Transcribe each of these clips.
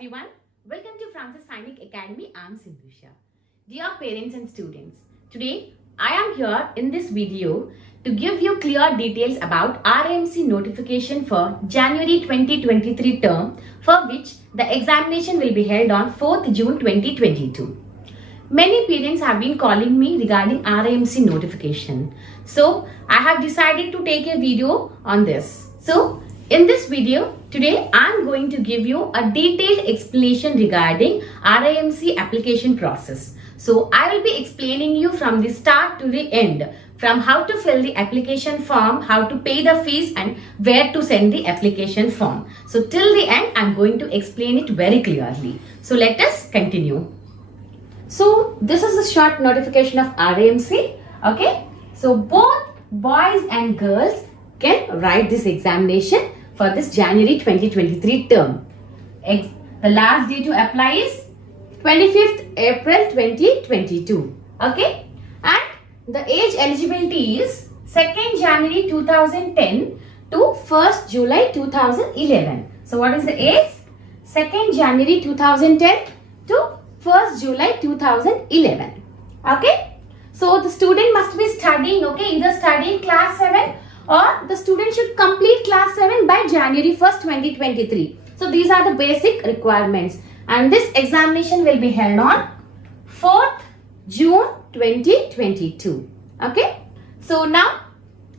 everyone, welcome to Sainik Academy. I am Sindhusha. Dear parents and students, today I am here in this video to give you clear details about RIMC notification for January 2023 term, for which the examination will be held on 4th June 2022. Many parents have been calling me regarding RIMC notification. So I have decided to take a video on this. So in this video, today I am going to give you a detailed explanation regarding RIMC application process. So I will be explaining you from the start to the end, from how to fill the application form, how to pay the fees and where to send the application form. So till the end, I am going to explain it very clearly. So let us continue. So this is a short notification of RIMC. Okay. So both boys and girls can write this examination for this January 2023 term. The last day to apply is 25th April 2022. Okay. And the age eligibility is 2nd January 2010 to 1st July 2011. So what is the age? 2nd January 2010 to 1st July 2011. Okay. So the student must be studying, okay, either studying class 7 or the student should complete class 7 by January 1st, 2023. So these are the basic requirements. And this examination will be held on 4th June 2022. Okay. So now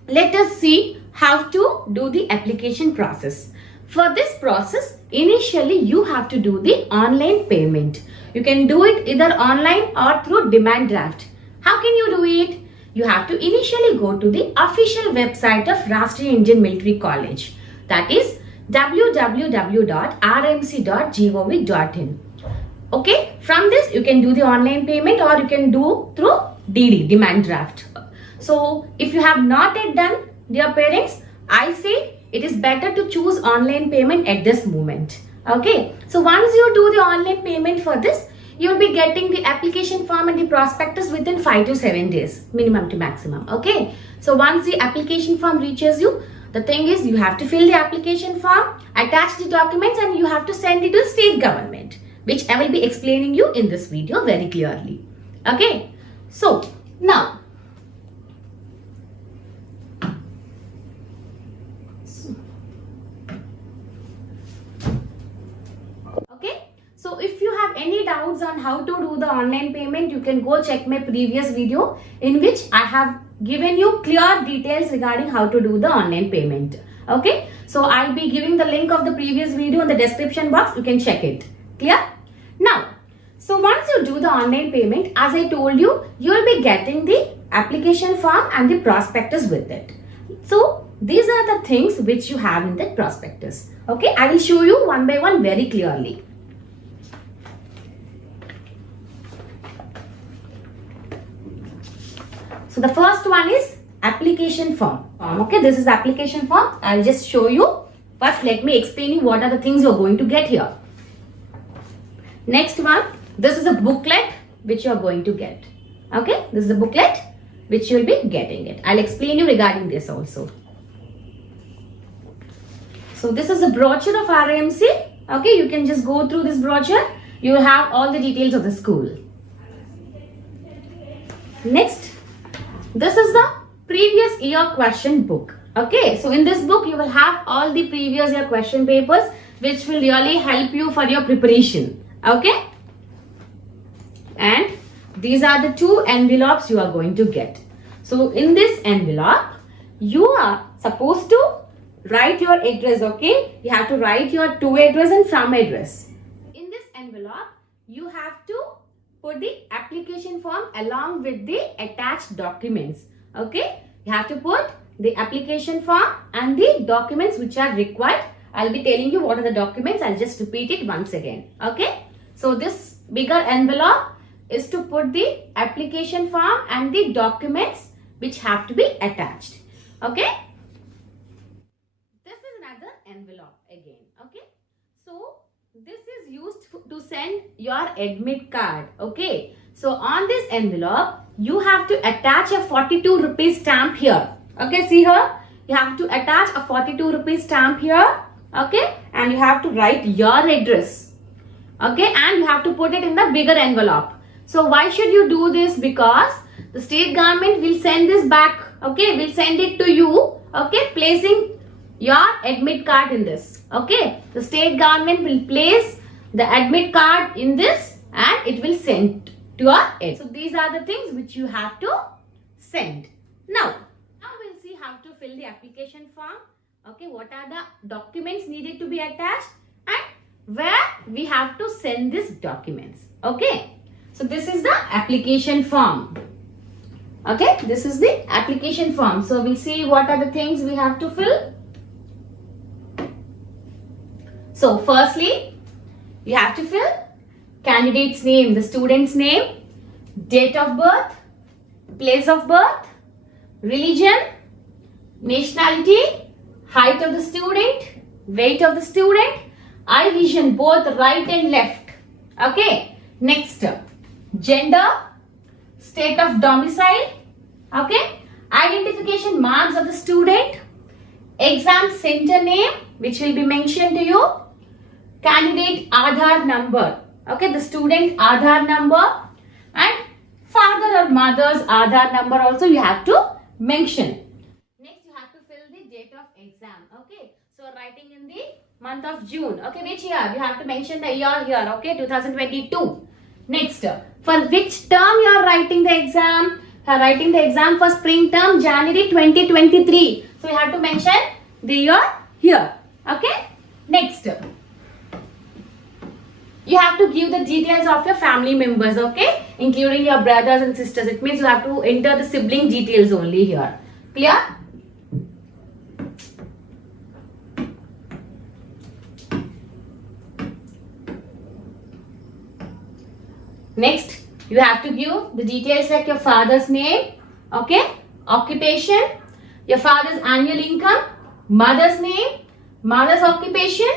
let us see how to do the application process. For this process, initially you have to do the online payment. You can do it either online or through demand draft. How can you do it? You have to initially go to the official website of Rashtriya Indian Military College. That is www.rimc.gov.in. Okay, from this you can do the online payment or you can do through DD, demand draft. So if you have not yet done, dear parents, I say it is better to choose online payment at this moment. Okay, so once you do the online payment for this, you will be getting the application form and the prospectus within 5 to 7 days, minimum to maximum. Okay, so once the application form reaches you, the thing is you have to fill the application form, attach the documents and you have to send it to state government, which I will be explaining you in this video very clearly. Okay, so now so if you have any doubts on how to do the online payment, you can go check my previous video in which I have given you clear details regarding how to do the online payment. Okay, so I'll be giving the link of the previous video in the description box. You can check it. Clear? Now, so once you do the online payment, as I told you, you will be getting the application form and the prospectus with it. So these are the things which you have in the prospectus. Okay, I will show you one by one very clearly. So the first one is application form. Okay, this is application form. I'll just show you. First, let me explain you what are the things you're going to get here. Next one, this is a booklet which you're going to get. Okay, this is a booklet which you'll be getting it. I'll explain you regarding this also. So this is a brochure of RIMC. Okay, you can just go through this brochure. You will have all the details of the school. Next, this is the previous year question book. Okay, so in this book you will have all the previous year question papers which will really help you for your preparation. Okay, and these are the two envelopes you are going to get. So in this envelope you are supposed to write your address. Okay, you have to write your to address and from address. In this envelope you have to put the application form along with the attached documents. Okay, you have to put the application form and the documents which are required. I'll be telling you what are the documents. I'll just repeat it once again. Okay, so this bigger envelope is to put the application form and the documents which have to be attached. Okay, this is another envelope again. Okay, so this is used to send your admit card. Okay, so on this envelope you have to attach a 42 rupees stamp here. Okay, see here, you have to attach a 42 rupees stamp here. Okay, and you have to write your address. Okay, and you have to put it in the bigger envelope. So why should you do this? Because the state government will send this back. Okay, will send it to you. Okay, placing your admit card in this. Okay, the state government will place the admit card in this and it will send to your head. So these are the things which you have to send. Now we'll see how to fill the application form. Okay, what are the documents needed to be attached and where we have to send these documents. Okay, so this is the application form. Okay, this is the application form. So we'll see what are the things we have to fill. So firstly, you have to fill candidate's name, the student's name, date of birth, place of birth, religion, nationality, height of the student, weight of the student, eye vision both right and left. Okay, next, gender, state of domicile, okay, identification marks of the student, exam center name which will be mentioned to you, candidate Aadhaar number, okay, the student Aadhaar number, and father or mother's Aadhaar number also you have to mention. Next, you have to fill the date of exam. Okay, so writing in the month of June. Okay, which year? You have to mention the year here. Okay, 2022. Next, for which term you are writing the exam? You are writing the exam for spring term January 2023. So you have to mention the year here. Okay. Next, you have to give the details of your family members. Okay, including your brothers and sisters. It means you have to enter the sibling details only here. Clear? Next, you have to give the details like your father's name, okay, occupation, your father's annual income, mother's name, mother's occupation,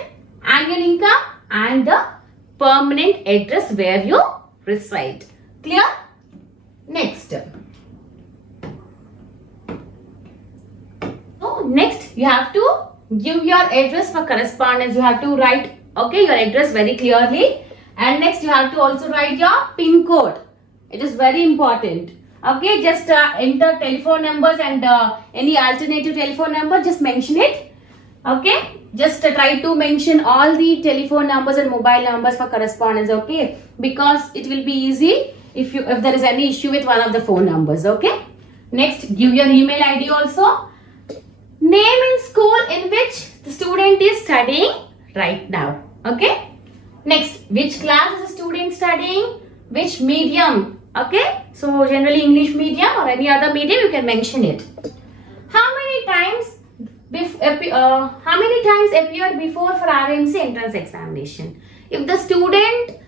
annual income, and the permanent address where you reside. Clear? Next. So next, you have to give your address for correspondence. You have to write, okay, your address very clearly. And next, you have to also write your PIN code. It is very important. Okay, just enter telephone numbers and any alternative telephone number, just mention it. Okay, just try to mention all the telephone numbers and mobile numbers for correspondence. Okay, because it will be easy if there is any issue with one of the phone numbers. Okay, next, give your email ID also. Name in school in which the student is studying right now. Okay. Next, which class is the student studying? Which medium? Okay, so generally English medium or any other medium you can mention it. How many times appeared before for RIMC entrance examination? If the student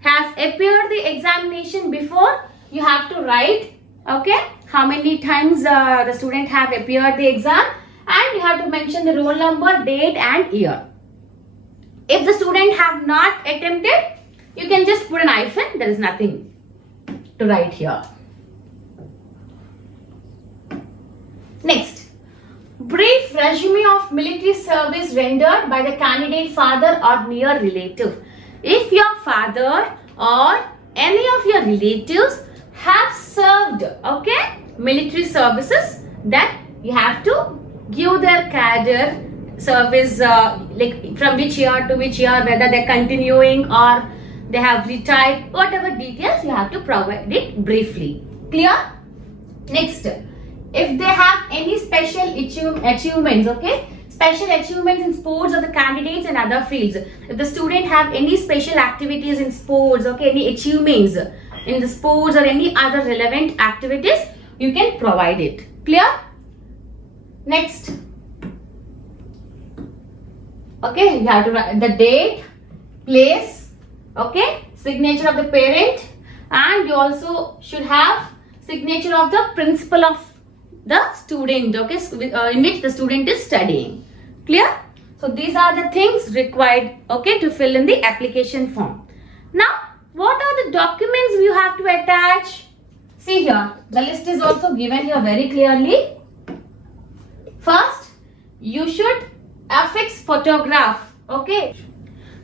has appeared the examination before, you have to write, okay, how many times the student have appeared the exam, and you have to mention the roll number, date and year. If the student have not attempted, you can just put an hyphen. There is nothing to write here. Next, brief resume of military service rendered by the candidate father or near relative. If your father or any of your relatives have served, okay, military services, then you have to give their cadre service, like from which year to which year, whether they're continuing or they have retired, whatever details you have to provide it briefly. Clear? Next, if they have any special achievements, okay, special achievements in sports of the candidates and other fields. If the student have any special activities in sports, okay, any achievements in the sports or any other relevant activities, you can provide it. Clear? Next. Okay, you have to write the date, place, okay, signature of the parent, and you also should have signature of the principal of the student, okay, in which the student is studying. Clear? So these are the things required, okay, to fill in the application form. Now, what are the documents you have to attach? See here, the list is also given here very clearly. First, you should affix photograph, okay.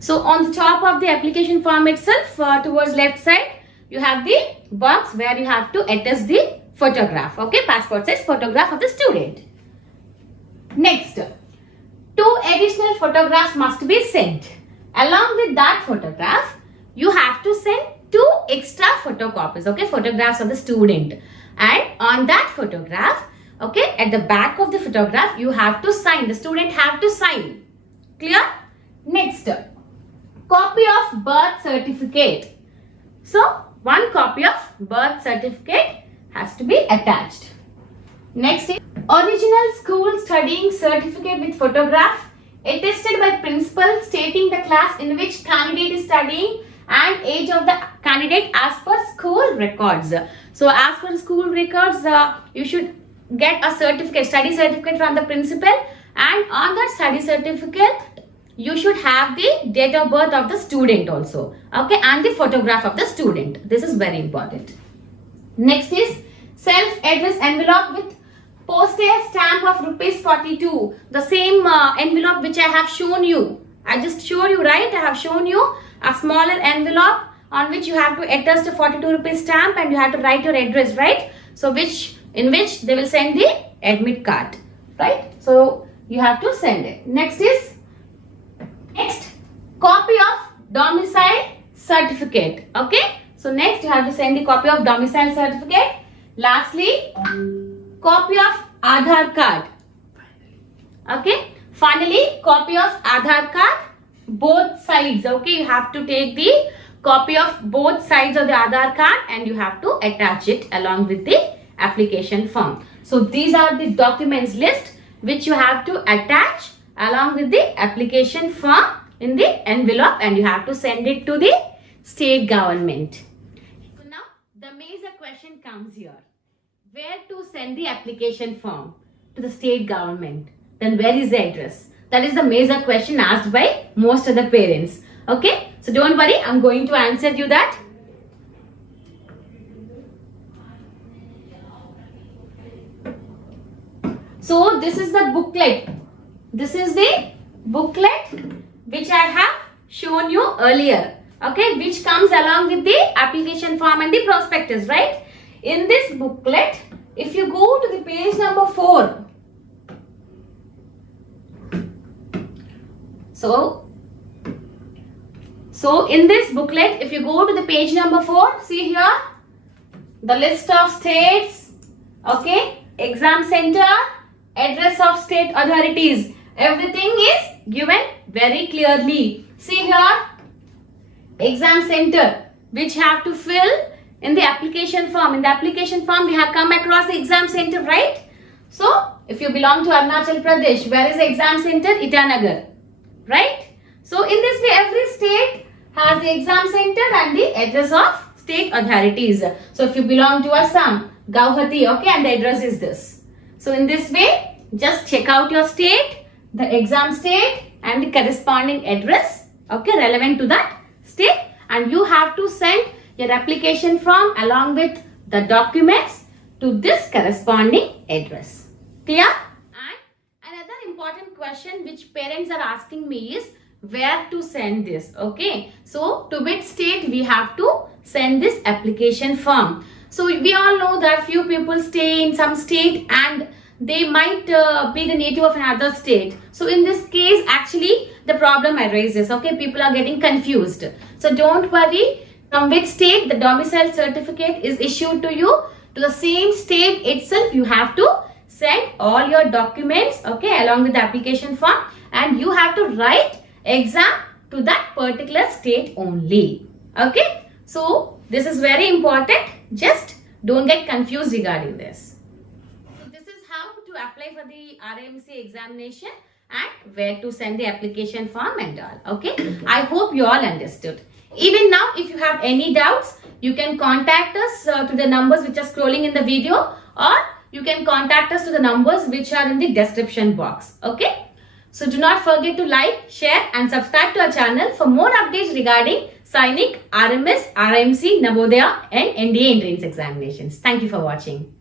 So on the top of the application form itself, towards left side, you have the box where you have to attach the photograph. Okay, passport size photograph of the student. Next, 2 additional photographs must be sent. Along with that photograph, you have to send 2 extra photocopies. Okay, photographs of the student. And on that photograph, okay, at the back of the photograph, you have to sign. The student have to sign. Clear? Next, copy of birth certificate. So, 1 copy of birth certificate has to be attached. Next is original school studying certificate with photograph attested by principal stating the class in which candidate is studying and age of the candidate as per school records. So, as per school records, you should get a certificate, study certificate from the principal, and on that study certificate, you should have the date of birth of the student also, okay, and the photograph of the student. This is very important. Next is self-addressed envelope with postage stamp of ₹42. The same envelope which I have shown you. I just showed you, right? I have shown you a smaller envelope on which you have to attach the ₹42 stamp and you have to write your address, right? So in which they will send the admit card, right? So you have to send it. Next, copy of domicile certificate. Okay, so next you have to send the copy of domicile certificate. Lastly, copy of Aadhaar card. Okay, finally, copy of Aadhaar card, both sides. Okay, you have to take the copy of both sides of the Aadhaar card and you have to attach it along with the application form. So these are the documents list which you have to attach along with the application form in the envelope, and you have to send it to the state government. So now the major question comes here. Where to send the application form? To the state government. Then where is the address? That is the major question asked by most of the parents. Okay, so don't worry, I'm going to answer you that. So this is the booklet. This is the booklet which I have shown you earlier. Okay, which comes along with the application form and the prospectus, right? In this booklet, if you go to the page number 4, so in this booklet, if you go to the page number 4, see here, the list of states, okay, exam center, address of state authorities, everything is given very clearly. See here, exam center, which have to fill in the application form. In the application form, we have come across the exam center, right? So, if you belong to Arunachal Pradesh, where is the exam center? Itanagar, right? So, in this way, every state has the exam center and the address of state authorities. So, if you belong to Assam, Guwahati, okay, and the address is this. So, in this way, just check out your state, the exam state, and the corresponding address, okay, relevant to that state, and you have to send your application form along with the documents to this corresponding address. Clear? And another important question which parents are asking me is where to send this. Okay, so to which state we have to send this application form. So we all know that few people stay in some state and they might be the native of another state. So in this case, actually the problem arises. Okay, people are getting confused. So don't worry. From which state the domicile certificate is issued to you, to the same state itself you have to send all your documents, okay, along with the application form, and you have to write exam to that particular state only. Okay, so this is very important. Just don't get confused regarding this. So this is how to apply for the RIMC examination and where to send the application form and all. Okay, I hope you all understood. Even now, if you have any doubts, you can contact us to the numbers which are scrolling in the video, or you can contact us to the numbers which are in the description box. Okay. So do not forget to like, share and subscribe to our channel for more updates regarding Sainik, RMS, RIMC, NAVODAYA and NDA entrance examinations. Thank you for watching.